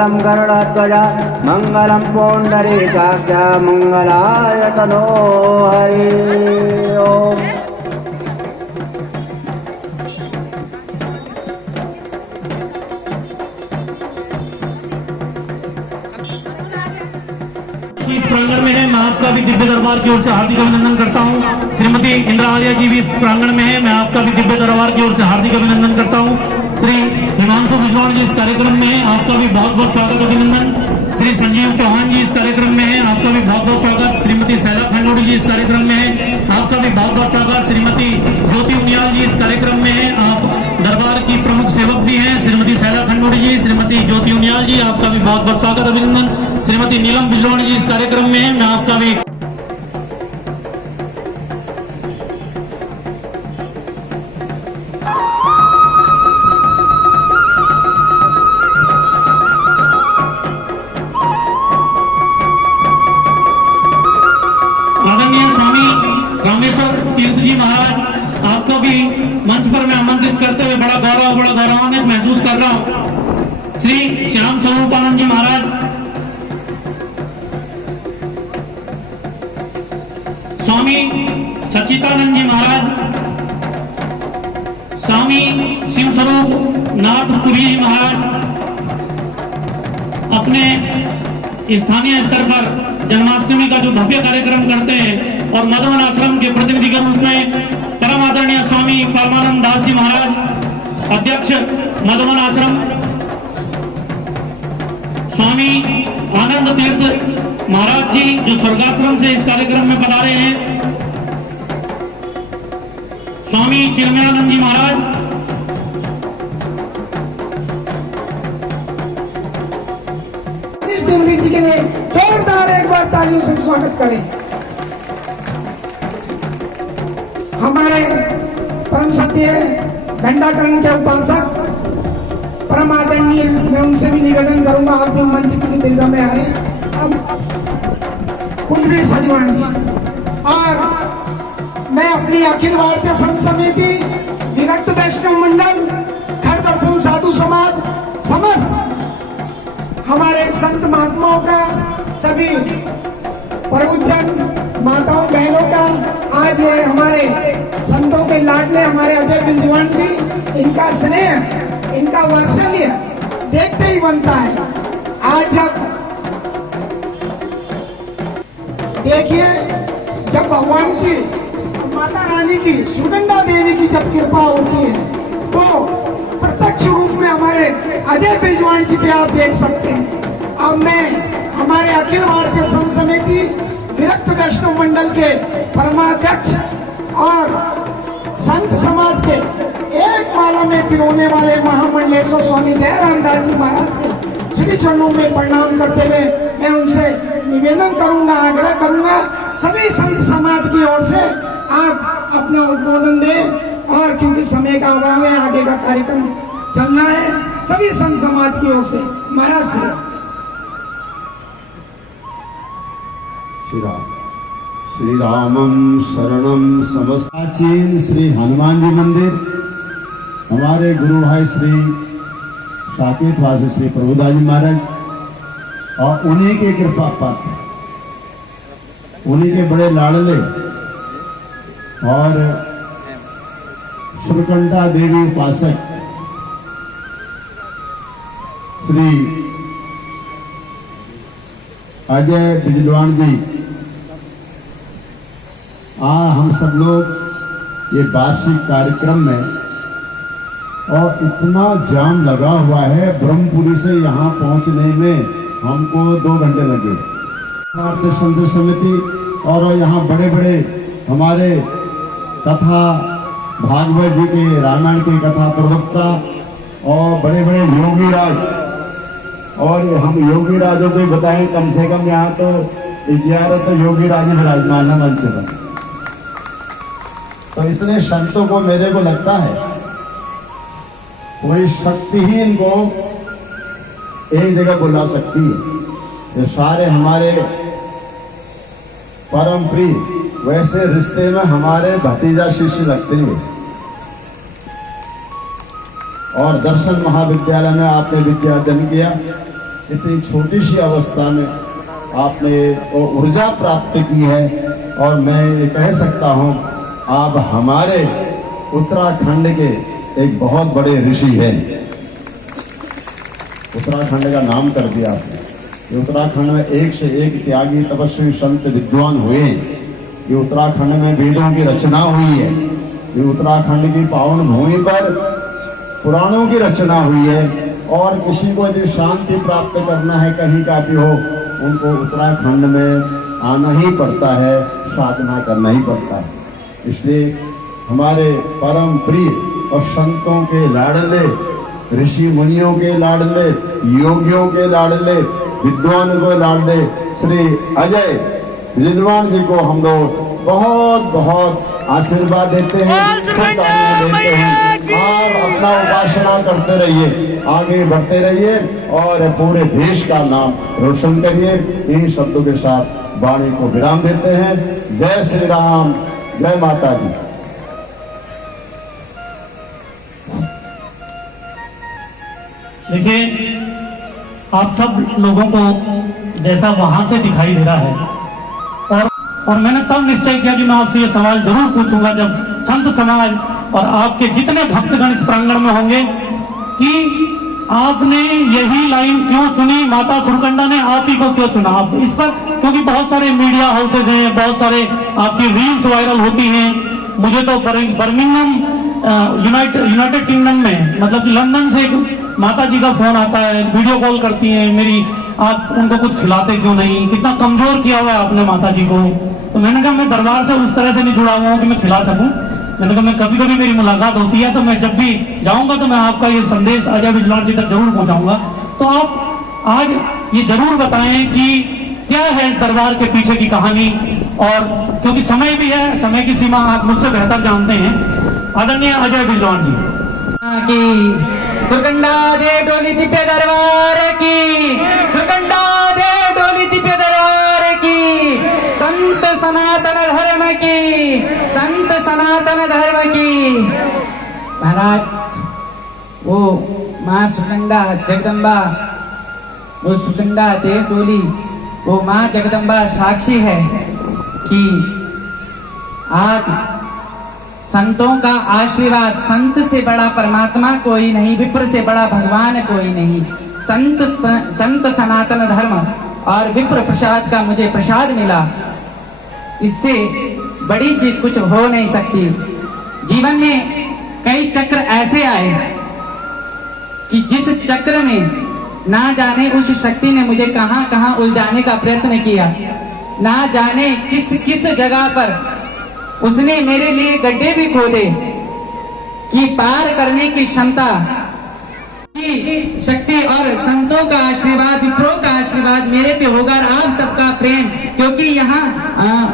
मंगलम गरुड़ध्वज मंगलम पुंडरीकाक्ष मंगलाय तनो हरि ओम। इस प्रांगण में है, मैं आपका भी दिव्य दरबार की ओर से हार्दिक अभिनंदन करता हूँ। श्रीमती इंदिरा आर्या जी भी इस प्रांगण में है, मैं आपका भी दिव्य दरबार की ओर से हार्दिक अभिनंदन करता हूँ। श्री हिमांशु बिजवाण जी इस कार्यक्रम में है, आपका भी बहुत बहुत स्वागत अभिनंदन। श्री संजीव चौहान जी इस कार्यक्रम में है, आपका भी बहुत बहुत स्वागत। श्रीमती शैला खंडोड़ी जी इस कार्यक्रम में है, आपका भी बहुत बहुत स्वागत। श्रीमती ज्योति उनियाल जी इस कार्यक्रम में है, आप दरबार की प्रमुख सेवक भी हैं। श्रीमती शैला खंडोड़ी जी, श्रीमती ज्योति उनियाल जी, आपका भी बहुत बहुत स्वागत अभिनंदन। श्रीमती नीलम बिजवाण जी इस कार्यक्रम में है, मैं आपका भी आदरणीय स्वामी रामेश्वर तीर्थ जी महाराज, आपको भी मंच पर मैं आमंत्रित करते हुए बड़ा गौरवान्वित महसूस कर रहा हूँ। श्री श्याम स्वरूपानंद जी महाराज, स्वामी सच्चिदानंद जी महाराज, स्वामी शिव स्वरूप नाथपुरी जी महाराज अपने स्थानीय स्तर पर जन्माष्टमी का जो भव्य कार्यक्रम करते हैं और मधुवन आश्रम के प्रतिनिधि के रूप में परम आदरणीय स्वामी परमानंद दास जी महाराज अध्यक्ष मधुवन आश्रम, स्वामी आनंद तीर्थ महाराज जी जो स्वर्गाश्रम से इस कार्यक्रम में पधारे हैं, स्वामी चिन्मयानंद जी महाराज, जी के लिए जोरदार एक बार तालियों से स्वागत करें। हमारे परम सत्य घंटाकरण के उपासक परम आदरणीय, मैं उनसे भी निवेदन करूंगा आप भी मंच की दीर्घा में आए। अब कुलवीर सजवान जी और मैं अपनी अखिल भारतीय संत समिति विरक्त वैष्णव मंडल खर दर्शन साधु समाज समस्त हमारे संत महात्माओं का, सभी प्रवचन माताओं बहनों का, आज ये हमारे संतों के लाडले हमारे अजय बिजवाण जी, इनका स्नेह इनका वात्सल्य देखते ही बनता है। आज जब देखिए, जब भगवान की माता रानी की सुगंधा देवी की जब कृपा होती है तो प्रत्यक्ष रूप में हमारे अजय बिजवाण जी पे आप देख सकते हैं। अब मैं हमारे अखिल भारतीय संत समिति विरक्त वैष्णव मंडल के परमाध्यक्ष और संत समाज के एक माला में पिरोने वाले महामंडलेश्वर स्वामी दयाराम दास जी महाराज के श्री चरणों में प्रणाम करते हुए मैं उनसे निवेदन करूंगा, आग्रह करूंगा, सभी संत समाज की ओर से आप अपना उद्बोधन दें। और क्योंकि समय का अभाव है, आगे का कार्यक्रम चलना है, सभी संत समाज की ओर से महाराज से श्री रामम शरणम समस्त। प्राचीन श्री हनुमान जी मंदिर हमारे गुरु भाई श्री साकेत वासी श्री प्रभुदास जी महाराज और उन्हीं के कृपा पात्र, उन्हीं के बड़े लाडले और सुरकंठा देवी उपासक श्री अजय बिजवाण जी, हम सब लोग ये वार्षिक कार्यक्रम में, और इतना जाम लगा हुआ है, ब्रह्मपुरी से यहाँ पहुँचने में हमको 2 घंटे लगे। भारतीय संत समिति और यहाँ बड़े बड़े हमारे कथा भागवत जी के, रामायण के कथा प्रवक्ता और बड़े बड़े योगी राज, और हम योगी राजों को बताएं, कम से कम यहाँ तो 11 तो योगी राज ही विराजमान है मंच पर। तो इतने संतों को मेरे को लगता है कोई शक्ति ही इनको एक जगह बुला सकती है। ये सारे हमारे परम प्रिय, वैसे रिश्ते में हमारे भतीजा शिष्य लगते हैं। और दर्शन महाविद्यालय में आपने विद्या अध्ययन किया, इतनी छोटी सी अवस्था में आपने वो ऊर्जा प्राप्त की है, और मैं ये कह सकता हूँ आप हमारे उत्तराखंड के एक बहुत बड़े ऋषि हैं। उत्तराखंड का नाम कर दिया आपने। ये उत्तराखंड में एक से एक त्यागी तपस्वी संत विद्वान हुए हैं। ये उत्तराखंड में वेदों की रचना हुई है। ये उत्तराखंड की पावन भूमि पर पुराणों की रचना हुई है, और किसी को यदि शांति प्राप्त करना है कहीं का भी हो, उनको उत्तराखंड में आना ही पड़ता है, साधना करना ही पड़ता है। इसलिए हमारे परम प्रिय और संतों के लाडले, ऋषि मुनियों के लाडले, योगियों के लाडले, विद्वान को लाडले श्री अजय विद्वान जी को हम लोग बहुत बहुत आशीर्वाद देते हैं, देते हैं। और अपना उपासना करते रहिए, आगे बढ़ते रहिए और पूरे देश का नाम रोशन करिए। इन शब्दों के साथ वाणी को विराम देते हैं। जय श्री राम, जय माता दी। देखिए, आप सब लोगों को जैसा वहां से दिखाई दे रहा है, और मैंने तब निश्चय किया कि मैं आपसे ये सवाल जरूर पूछूंगा जब संत समाज और आपके जितने भक्तगण इस प्रांगण में होंगे, कि आपने यही लाइन क्यों चुनी, माता सुरकंडा ने आप ही को क्यों चुना। आप इस पर, क्योंकि बहुत सारे मीडिया हाउसेज हैं, बहुत सारे आपकी रील्स वायरल होती हैं। मुझे तो बर्मिंघम यूनाइटेड किंगडम में, मतलब लंदन से एक माता जी का फोन आता है, वीडियो कॉल करती हैं मेरी, आप उनको कुछ खिलाते क्यों नहीं, कितना कमजोर किया हुआ है आपने माता जी को। तो मैंने कहा मैं दरबार से उस तरह से नहीं जुड़ा हुआ हूँ कि मैं खिला सकूं। मैंने कहा मैं कभी कभी मेरी मुलाकात होती है तो मैं जब भी जाऊंगा तो मैं आपका ये संदेश अजय विद्वान जी तक जरूर पहुंचाऊंगा। तो आप आज ये जरूर बताएं कि क्या है इस दरबार के पीछे की कहानी, और क्योंकि समय भी है, समय की सीमा आप मुझसे बेहतर जानते हैं। आदरणीय अजय विद्वान जी की सुरकंडा दे डोली दिव्य दरबार की, सुरकंडा दे डोली दिव्य दरबार की, संत सनातन धर्म की, संत सनातन धर्म की। महाराज, वो माँ सुरकंडा जगदम्बा, वो सुरकंडा देव डोली, वो माँ जगदम्बा साक्षी है कि आज संतों का आशीर्वाद, संत से बड़ा परमात्मा कोई नहीं, विप्र से बड़ा भगवान कोई नहीं। संत सनातन धर्म और विप्र प्रसाद का मुझे प्रसाद मिला, इससे बड़ी चीज कुछ हो नहीं सकती। जीवन में कई चक्र ऐसे आए कि जिस चक्र में ना जाने उस शक्ति ने मुझे कहां कहां उलझाने का प्रयत्न किया, ना जाने किस किस जगह पर उसने मेरे लिए गड्ढे भी खोदे कि पार करने की क्षमता की शक्ति और संतों का आशीर्वाद, विप्रों का आशीर्वाद मेरे पे होगा, और आप सबका प्रेम। क्योंकि यहाँ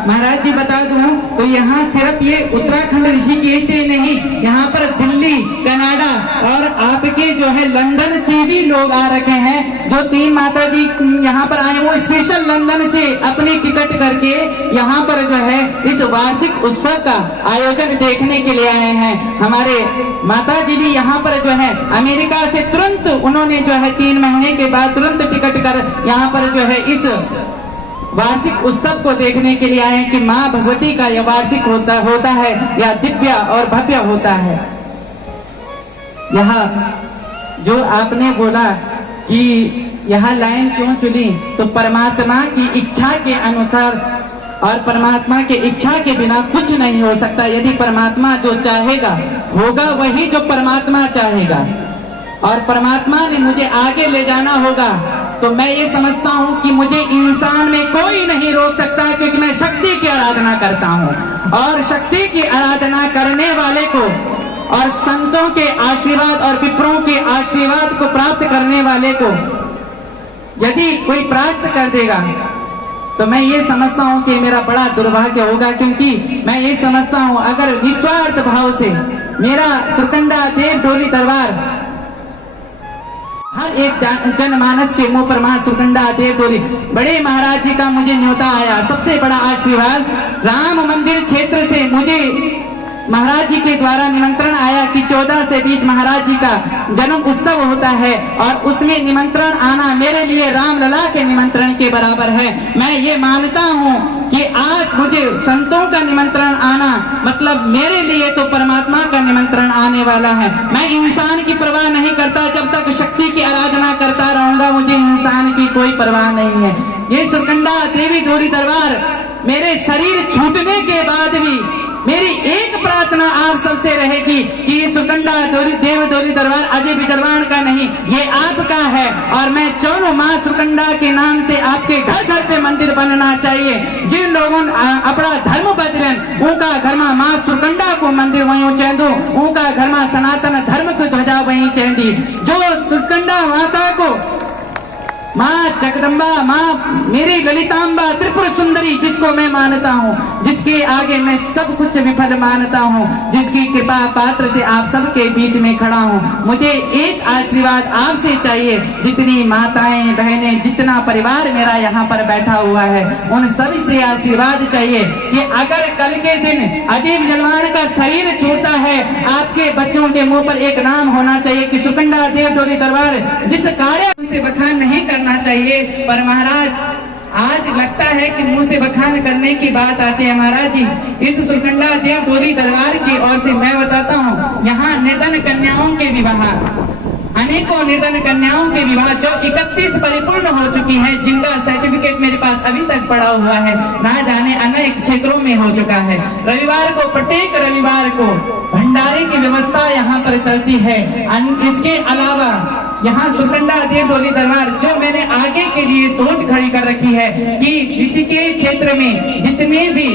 महाराज जी बता दूं तो यहाँ सिर्फ ये उत्तराखंड ऋषिकेश से नहीं, यहाँ पर दिल्ली, कनाडा और आपके जो है लंदन से भी लोग आ रखे हैं। जो 3 माता जी यहाँ पर आए, वो स्पेशल लंदन से अपनी टिकट करके यहाँ पर जो है इस वार्षिक उत्सव का आयोजन देखने के लिए आए हैं। हमारे माता जी भी यहाँ पर जो है अमेरिका से तुरंत उन्होंने जो है 3 महीने के बाद तुरंत टिकट कर यहाँ पर जो है इस वार्षिक उत्सव को देखने के लिए आए कि माँ भगवती का यह वार्षिक होता है या दिव्य और भव्य होता है। यह जो आपने बोला कि यह लाइन क्यों चुनी, तो परमात्मा की इच्छा के अनुसार, और परमात्मा की इच्छा के बिना कुछ नहीं हो सकता। यदि परमात्मा जो चाहेगा होगा, वही जो परमात्मा चाहेगा, और परमात्मा ने मुझे आगे ले जाना होगा। तो मैं ये समझता हूँ कि मुझे इंसान में कोई नहीं रोक सकता, क्योंकि मैं शक्ति की आराधना करता हूँ, और शक्ति की आराधना करने वाले को और संतों के आशीर्वाद और विप्रों के आशीर्वाद को प्राप्त करने वाले को यदि कोई परास्त कर देगा, तो मैं ये समझता हूँ कि मेरा बड़ा दुर्भाग्य होगा। क्योंकि मैं ये समझता हूँ अगर निस्वार्थ भाव से मेरा सुरकंडा देव डोली दरबार हर एक जनमानस के मुंह पर मां सुरकंडा देव डोली, बड़े महाराज जी का मुझे न्योता आया। सबसे बड़ा आशीर्वाद राम मंदिर क्षेत्र से मुझे महाराज जी के द्वारा निमंत्रण आया कि 14 से 20 महाराज जी का जन्म उत्सव होता है और उसमें निमंत्रण आना मेरे लिए रामलला के निमंत्रण के बराबर है। मैं ये मानता हूँ कि आज मुझे संतों का निमंत्रण आना मतलब मेरे लिए तो परमात्मा का निमंत्रण आने वाला है। मैं इंसान की परवाह नहीं करता, जब तक शक्ति की आराधना करता रहूंगा मुझे इंसान की कोई परवाह नहीं है। ये सुरकंडा देवी डोली दरबार मेरे शरीर छूटने के बाद भी मेरी एक प्रार्थना आप सबसे रहेगी कि ये सुरकंडा देव डोली दरबार अजय बिजरवान का नहीं, ये आपका है। और मैं चाहूँ माँ सुरकंडा के नाम से आपके घर घर पे मंदिर बनना चाहिए। जिन लोगों अपना धर्म बदलन उनका घर में माँ सुरकंडा को मंदिर वहीं चेंदू, उनका घर में सनातन धर्म को ध्वजा वहीं चेंदी। जो सुरकंडा माता को माँ जगदम्बा, माँ मेरी ललितांबा त्रिपुर सुंदरी जिसको मैं मानता हूँ, जिसके आगे मैं सब कुछ विफल मानता हूँ, जिसकी कृपा पात्र से आप सबके बीच में खड़ा हूँ। मुझे एक आशीर्वाद आपसे चाहिए, जितनी माताएं बहनें जितना परिवार मेरा यहाँ पर बैठा हुआ है उन सभी से आशीर्वाद चाहिए कि अगर कल के दिन अजय बिजरवान का शरीर छूटता है आपके बच्चों के मुंह पर एक नाम होना चाहिए कि सुरकंडा देव डोली दरबार जिस कार्य से बखान नहीं करना चाहिए, पर महाराज आज लगता है कि मुंह से बखान करने की बात आती है। महाराज जी इस सुरकंडा देव डोली दरबार की ओर से मैं बताता हूँ, यहाँ निर्धन कन्याओं के विवाह, अनेकों निर्धन कन्याओं के विवाह जो 31 परिपूर्ण हो चुकी है, जिनका सर्टिफिकेट मेरे पास अभी तक पड़ा हुआ है, ना जाने अनेक क्षेत्रों में हो चुका है। रविवार को प्रत्येक रविवार को भंडारे की व्यवस्था यहाँ पर चलती है। इसके अलावा यहाँ सुरकंडा देव डोली दरबार जो मैंने आगे के लिए सोच खड़ी कर रखी है कि ऋषिकेश क्षेत्र में जितने भी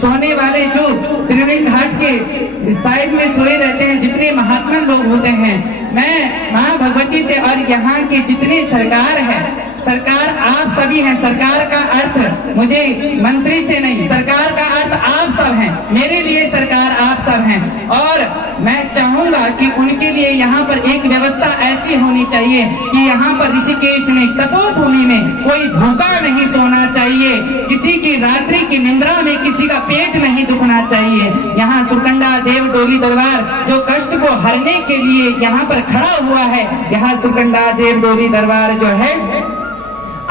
सोने वाले जो त्रिवेणी घाट के साइड में सोए रहते हैं, जितने महात्मा लोग होते हैं, मैं माँ भगवती से और यहाँ के जितने सरकार है, सरकार आप सभी हैं। सरकार का अर्थ मुझे मंत्री से नहीं, सरकार का अर्थ आप सब हैं, मेरे लिए सरकार आप सब हैं। और मैं चाहूंगा कि उनके लिए यहाँ पर एक व्यवस्था ऐसी होनी चाहिए कि यहाँ पर ऋषिकेश में तपोभूमि में कोई भूखा नहीं सोना चाहिए, किसी की रात्रि की निंद्रा में किसी का पेट नहीं दुखना चाहिए। यहाँ सुरकंडा देव डोली दरबार जो कष्ट को हरने के लिए यहाँ पर खड़ा हुआ है, यहाँ सुरकंडा देव डोली दरबार जो है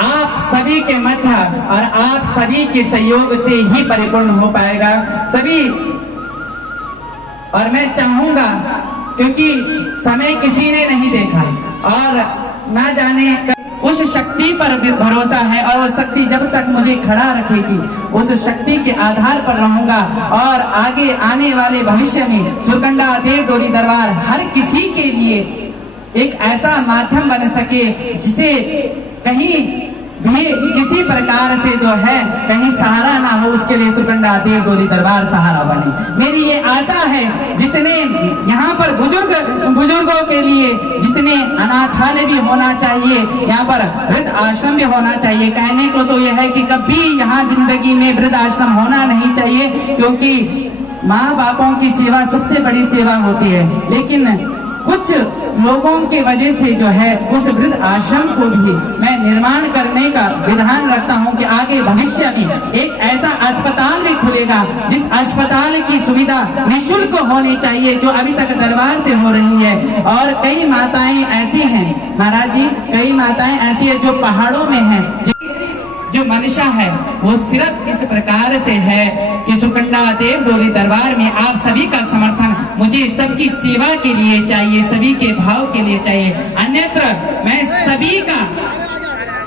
आप सभी के मध्य और आप सभी के सहयोग से ही परिपूर्ण हो पाएगा सभी। और मैं चाहूंगा, क्योंकि समय किसी ने नहीं देखा और ना जाने उस शक्ति पर भरोसा है, और वो शक्ति जब तक मुझे खड़ा रखेगी उस शक्ति के आधार पर रहूंगा। और आगे आने वाले भविष्य में सुरकंडा देव डोली दरबार हर किसी के लिए एक ऐसा माध्यम बन सके जिसे कहीं भी किसी प्रकार से जो है कहीं सहारा ना हो, उसके लिए सुरकंडा देव डोली दरबार सहारा बने। मेरी ये आशा है जितने यहाँ पर बुजुर्गों के लिए जितने अनाथालय भी होना चाहिए, यहाँ पर वृद्ध आश्रम भी होना चाहिए। कहने को तो यह है कि कभी यहाँ जिंदगी में वृद्ध आश्रम होना नहीं चाहिए, क्योंकि माँ बापों की सेवा सबसे बड़ी सेवा होती है, लेकिन कुछ लोगों की वजह से जो है उस वृद्ध आश्रम को भी मैं निर्माण करने का विधान रखता हूं कि आगे भविष्य में एक ऐसा अस्पताल भी खुलेगा जिस अस्पताल की सुविधा निःशुल्क होनी चाहिए, जो अभी तक दरबार से हो रही है। और कई माताएं ऐसी हैं महाराज जी, कई माताएं ऐसी है जो पहाड़ों में हैं, जो मनीषा है वो सिर्फ इस प्रकार से है कि सुरकंडा देव डोली दरबार में आप सभी का समर्थन मुझे सबकी सेवा के लिए चाहिए, सभी के भाव के लिए चाहिए। अन्यत्र मैं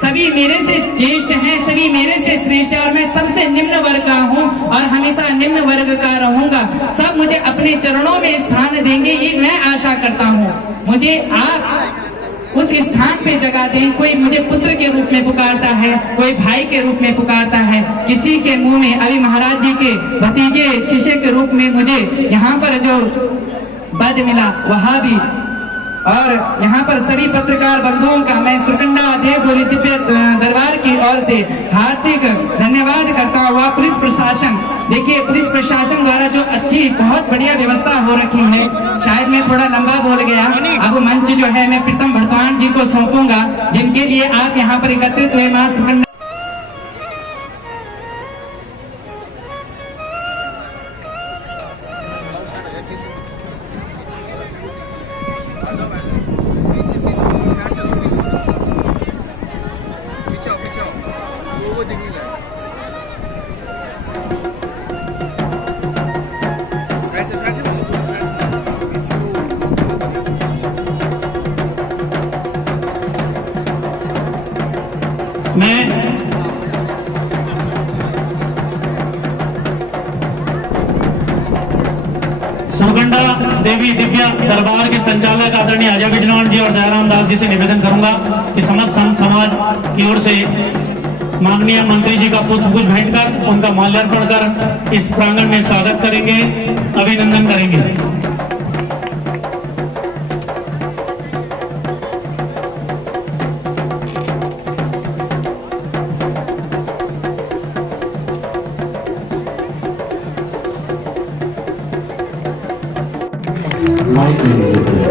सभी मेरे से ज्येष्ठ हैं, सभी मेरे से श्रेष्ठ है, और मैं सबसे निम्न वर्ग का हूँ और हमेशा निम्न वर्ग का रहूंगा। सब मुझे अपने चरणों में स्थान देंगे, ये मैं आशा करता हूँ। मुझे आप उस स्थान पे जगह दें। कोई मुझे पुत्र के रूप में पुकारता है, कोई भाई के रूप में पुकारता है, किसी के मुंह में अभी महाराज जी के भतीजे शिष्य के रूप में मुझे यहाँ पर जो पद मिला वह भी। और यहाँ पर सभी पत्रकार बंधुओं का मैं सुरकंडा देव डोली दिव्य दरबार की ओर से हार्दिक धन्यवाद करता हुआ पुलिस प्रशासन, देखिए पुलिस प्रशासन द्वारा जो अच्छी बहुत बढ़िया व्यवस्था हो रखी है। शायद मैं थोड़ा लंबा बोल गया, अब मंच जो है मैं प्रीतम भरद्वाज जी को सौंपूंगा, जिनके लिए आप यहाँ पर एकत्रित हुए। मां सुरकंडा मैं सुरकंडा देवी दिव्या दरबार के संचालक आदरणीय अजय बिजनौर जी और दयाराम दास जी से निवेदन करूंगा कि समस्त संत समाज की ओर से माननीय मंत्री जी का पुष्प गुच्छ भेंट कर उनका माल्यार्पण कर इस प्रांगण में स्वागत करेंगे, अभिनंदन करेंगे। माइक नहीं देते।